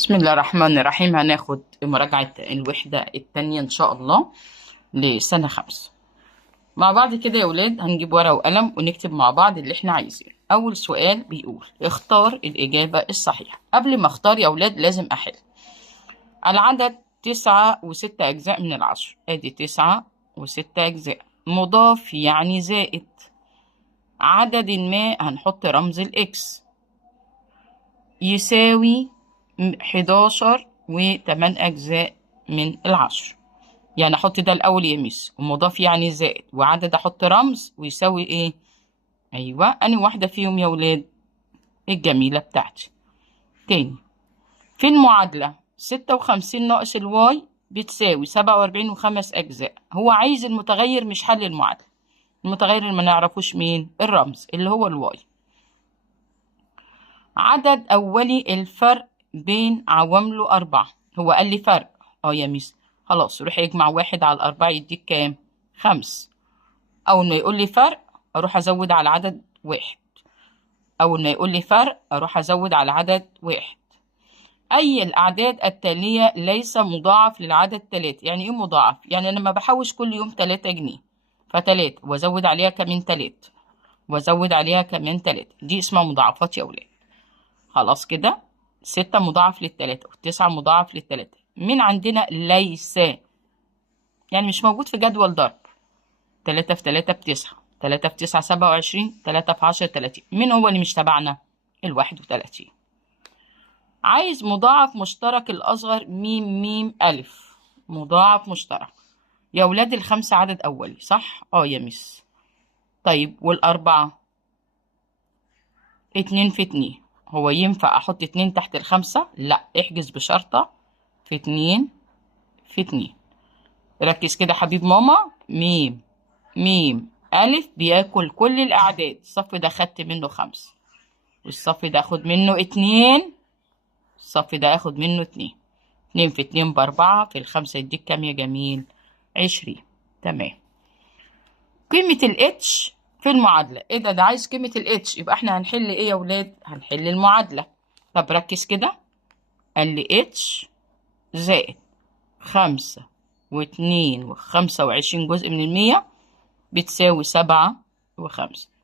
بسم الله الرحمن الرحيم. هناخد مراجعة الوحدة التانية إن شاء الله لسنة 5 مع بعض كده يا ولاد. هنجيب ورقة وقلم ونكتب مع بعض اللي احنا عايزينه. أول سؤال بيقول اختار الإجابة الصحيحة. قبل ما اختار يا ولاد لازم أحل. العدد 9 و6 أجزاء من 10. أدي 9 و6 أجزاء، مضاف يعني زائد. عدد ما هنحط رمز الإكس، يساوي 11 و8 أجزاء من 10. يعني أحط ده الأول يا ميس، ومضاف يعني زائد، وعدد أحط رمز ويساوي إيه؟ أيوة، أنهي واحدة فيهم يا ولاد؟ الجميلة بتاعتي. تاني، في المعادلة 56 ناقص الواي بتساوي 47 و5 أجزاء. هو عايز المتغير مش حل المعادلة. المتغير اللي ما نعرفوش مين؟ الرمز اللي هو الواي. عدد أولي الفرق بين عوامله 4. هو قال لي فرق يا ميس. خلاص، روح يجمع 1 على 4 يديك كام؟ 5. أول ما يقول لي فرق أروح أزود على عدد 1. أول ما يقول لي فرق أروح أزود على عدد 1. أي الأعداد التالية ليس مضاعف للعدد 3. يعني إيه مضاعف؟ يعني لما بحوش كل يوم 3 جنيه، ف3 وأزود عليها كمان 3 وأزود عليها كمان 3، دي اسمها مضاعفات يا ولاد. خلاص كده، 6 مضاعف لل3 و9 مضاعف لل3. من عندنا ليس، يعني مش موجود في جدول ضرب. 3 في 3 ب9، 3 في 9 27، 3 في 10 30. مين هو اللي مش تبعنا؟ 31. عايز مضاعف مشترك الأصغر ميم ميم ألف. مضاعف مشترك يا ولاد. ال5 عدد أولي صح؟ يا مس. طيب والأربعة؟ 2 في 2. هو ينفع أحط 2 تحت ال5؟ لا، احجز بشرطة في 2 في 2. ركز كده حبيب ماما. ميم ميم ألف بياكل كل الأعداد. الصف ده خدت منه 5، والصف ده أخد منه 2، الصف ده أخد منه 2. 2 في 2 ب4، في ال5 يديك كام يا جميل؟ 20. تمام. قيمة الاتش في المعادلة. ايه ده عايز قيمة الاتش، يبقى احنا هنحل ايه يا ولاد؟ هنحل المعادلة. طب ركز كده. قال لي اتش زائد 5 و2 و25 جزء من 100 بتساوي 7 و5.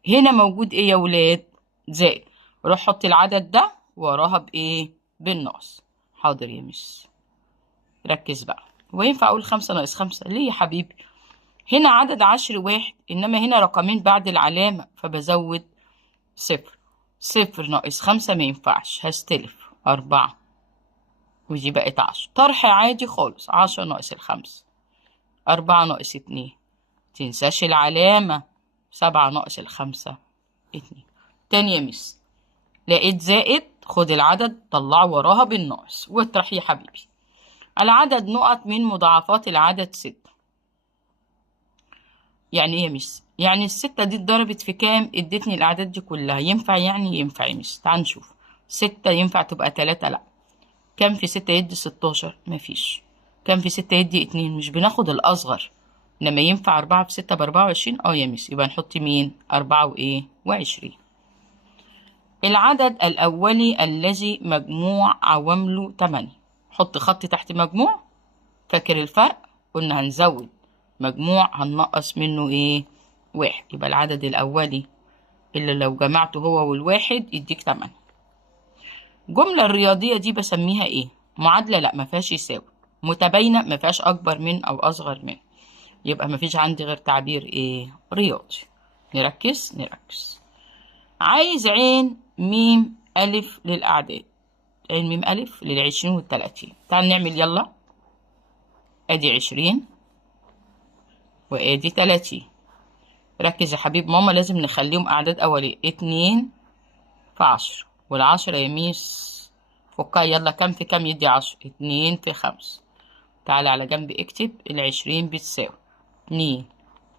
هنا موجود ايه يا ولاد؟ زائد. روح حط العدد ده وراها بايه؟ بالناقص. حاضر يا مس. ركز بقى. وينفع اقول 5 ناقص 5 ليه يا حبيبي؟ هنا عدد 10 1، انما هنا رقمين بعد العلامة فبزود 0. 0 ناقص 5 ما ينفعش، هستلف 4 ودي بقت 10. طرح عادي خالص. 10 ناقص 5، 4 ناقص 2، متنساش العلامة. 7 ناقص 5، 2. تاني يا مس، لقيت زائد خد العدد طلعه وراها بالناقص واطرح يا حبيبي. العدد نقط من مضاعفات العدد 6. يعني ايه يا مس؟ يعني ال6 دي اتضربت في كام؟ ادتني الأعداد دي كلها. ينفع يعني؟ ينفع يا مس. تعال نشوف. 6 ينفع تبقى 3؟ لأ. كام في 6 يدي 16؟ مفيش. كام في 6 يدي 2؟ مش بناخد الأصغر. لما ينفع 4 في 6 ب24. يا مس، يبقى نحط مين؟ 4 وإيه؟ و20. العدد الأولي الذي مجموع عوامله 8. حط خط تحت مجموع. فاكر الفرق؟ قلنا هنزود مجموع هننقص منه إيه؟ 1. يبقى العدد الأولي اللي لو جمعته هو والواحد يديك 8. الجملة الرياضية دي بسميها إيه؟ معادلة؟ لأ، ما فيهاش يساوي. متباينة؟ ما فيهاش أكبر من أو أصغر من. يبقى ما فيش عندي غير تعبير إيه؟ رياضي. نركز. عايز عين ميم ألف للأعداد. عين ميم ألف لل20 وال30. تعال نعمل يلا. أدي 20 وأدي 30. ركز يا حبيب ماما، لازم نخليهم أعداد أولية. 2 في 10، وال10 يا ميس فكها يلا. كام في كام يدي 10؟ 2 في 5. تعالى على جنب اكتب. 20 بتساوي 2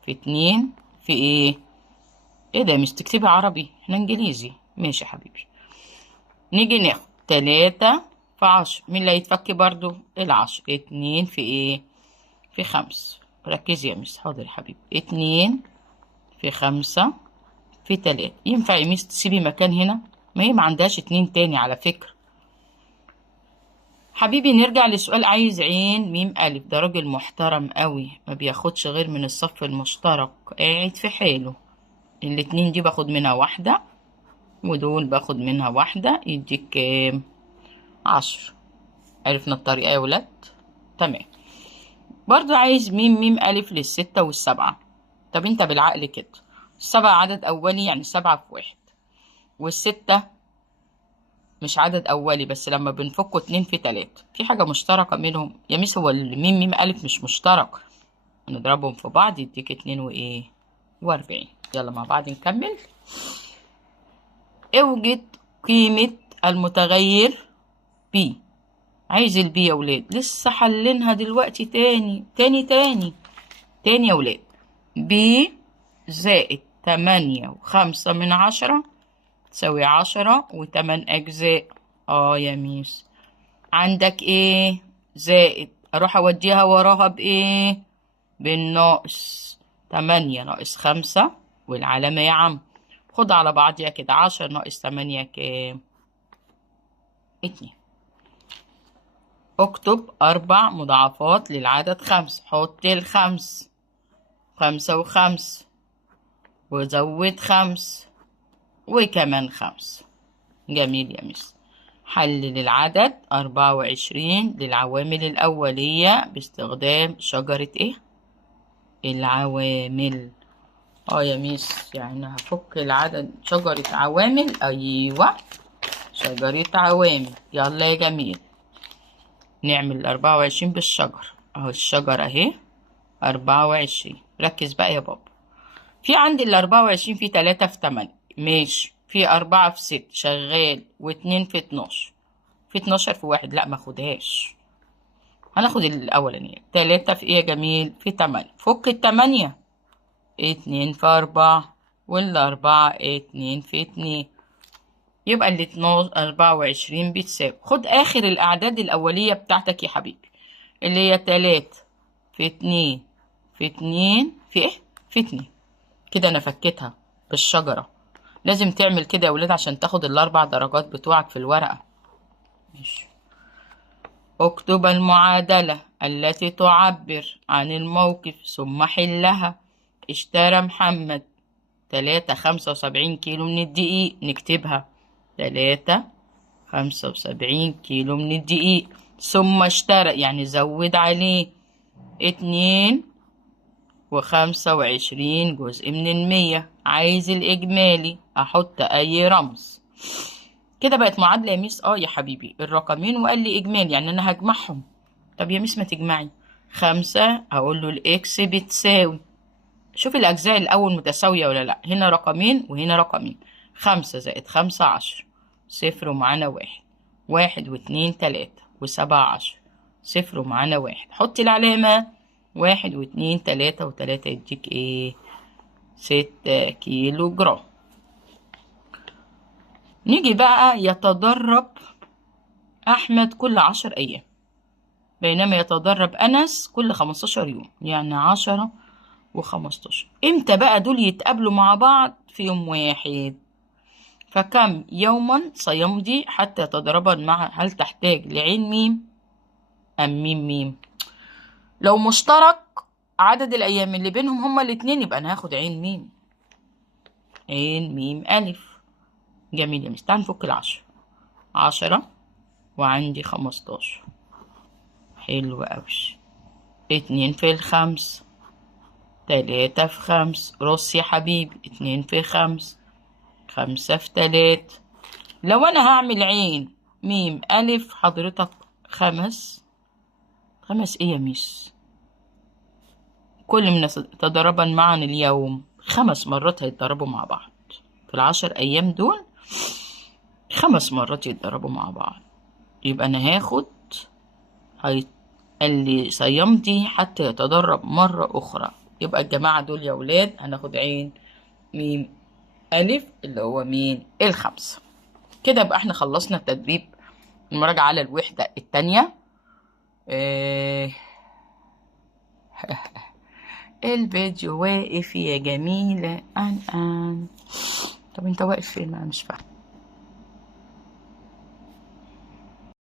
في 2 في ايه؟ ايه ده مش تكتبي عربي؟ احنا انجليزي. ماشي يا حبيبي. نيجي ناخد 3 في 10. مين اللي هيتفك برضو؟ 10. 2 في ايه؟ في 5. ركزي يا مس. حاضر يا حبيبي. 2 في 5 في 3. ينفع يا مس تسيبي مكان هنا؟ ما هي ما عندهاش 2 تاني على فكرة. حبيبي نرجع لسؤال. عايز عين ميم ألف، ده راجل محترم قوي ما بياخدش غير من الصف المشترك، قاعد في حاله. الاتنين دي باخد منها واحدة ودول باخد منها واحدة، يديك كام؟ 10. عرفنا الطريقة يا ولاد؟ تمام. برضو عايز ميم ألف للستة والسبعة. طب انت بالعقل كده، السبعة عدد أولي يعني 7 في 1، والستة مش عدد أولي بس لما بنفكه 2 في 3، في حاجة مشتركة منهم يا ميس؟ هو الميم ميم ألف مش مشترك، نضربهم في بعض يديك 2 وإيه و40. يلا مع بعض نكمل. اوجد قيمة المتغير بي. عايز البي يا ولاد، لسه حلينها دلوقتي تاني يا ولاد. بي زائد 8.5 تساوي 10 و8 أجزاء. يا ميس، عندك ايه؟ زائد، اروح اوديها وراها بايه؟ بالناقص. 8 - 5 والعلامة يا عم، خد على بعضيها كده. 10 - 8 كام؟ 2. اكتب 4 مضاعفات للعدد 5. حط ال5، 5 و5 وزود 5 وكمان 5. جميل يا مس. حلل العدد 24 للعوامل الأولية باستخدام شجرة ايه؟ العوامل. يا ميس، يعني هفك العدد شجرة عوامل. أيوة، شجرة عوامل. يلا يا جميل، نعمل 24 بالشجر. اهو الشجرة اهي 24. ركز بقى يا بابا، في عندي ال24 في 3 في 8 ماشي، في 4 في 6 شغال، و2 في 12، في 12 في 1 لا ماخدهاش، هناخد الأولانية. 3 في ايه يا جميل؟ في 8. فك ال8، 2 في 4 وال4 2 في 2، يبقى ال 24 بتساوي. خد آخر الأعداد الأولية بتاعتك يا حبيبي، اللي هي 3 في 2 في 2 في ايه؟ في 2. كده أنا فكيتها بالشجرة. لازم تعمل كده يا ولاد عشان تاخد ال4 درجات بتوعك في الورقة. ماشي. اكتب المعادلة التي تعبر عن الموقف ثم حلها. اشترى محمد 75 كيلو من الدقيق. نكتبها 75 كيلو من الدقيق. ثم اشترى يعني زود عليه 2.25 من 100. عايز الإجمالي، أحط أي رمز. كده بقت معادلة يا ميس. يا حبيبي، الرقمين وقال لي إجمالي يعني أنا هجمعهم. طب يا ميس ما تجمعي 5، أقول له الإكس بتساوي، شوف الأجزاء الأول متساوية ولا لأ. هنا رقمين وهنا رقمين. 5 زائد 5 10، 0 ومعانا 1، 1 و2 3 و7 10، 0 ومعانا 1. حطي العلامة 1 و2 3 و3 يديك ايه؟ 6 كيلو جرام. نيجي بقى، يتدرب أحمد كل 10 أيام بينما يتدرب أنس كل 15 يوم، يعني 10 و15. امتى بقى دول يتقابلوا مع بعض؟ في يوم واحد. فكم يوما سيمضي حتى يتدربا معا؟ هل تحتاج لعين ميم أم ميم ميم؟ لو مشترك عدد الأيام اللي بينهم هما الاتنين يبقى أنا هاخد عين ميم. عين ميم ألف. جميل يا مس. تعال نفك 10 وعندي 15. حلو أوي. 2 في 5، 3 في 5. رص يا حبيبي، 2 في 5، 5 في 3. لو أنا هعمل عين ميم ألف حضرتك 5 إيه يا ميس؟ كل من تدربا معا اليوم 5 مرات هيتدربوا مع بعض في ال10 أيام دول. 5 مرات يتدربوا مع بعض، يبقى أنا هاخد قال لي سيمضي حتى يتدرب مرة أخرى. يبقى الجماعة دول يا ولاد هناخد عين ميم ألف اللي هو مين؟ ال5. كده يبقى احنا خلصنا التدريب، المراجعة على الوحدة التانية. الفيديو واقف يا جميلة. طب انت واقف فين؟ انا مش فاهمة.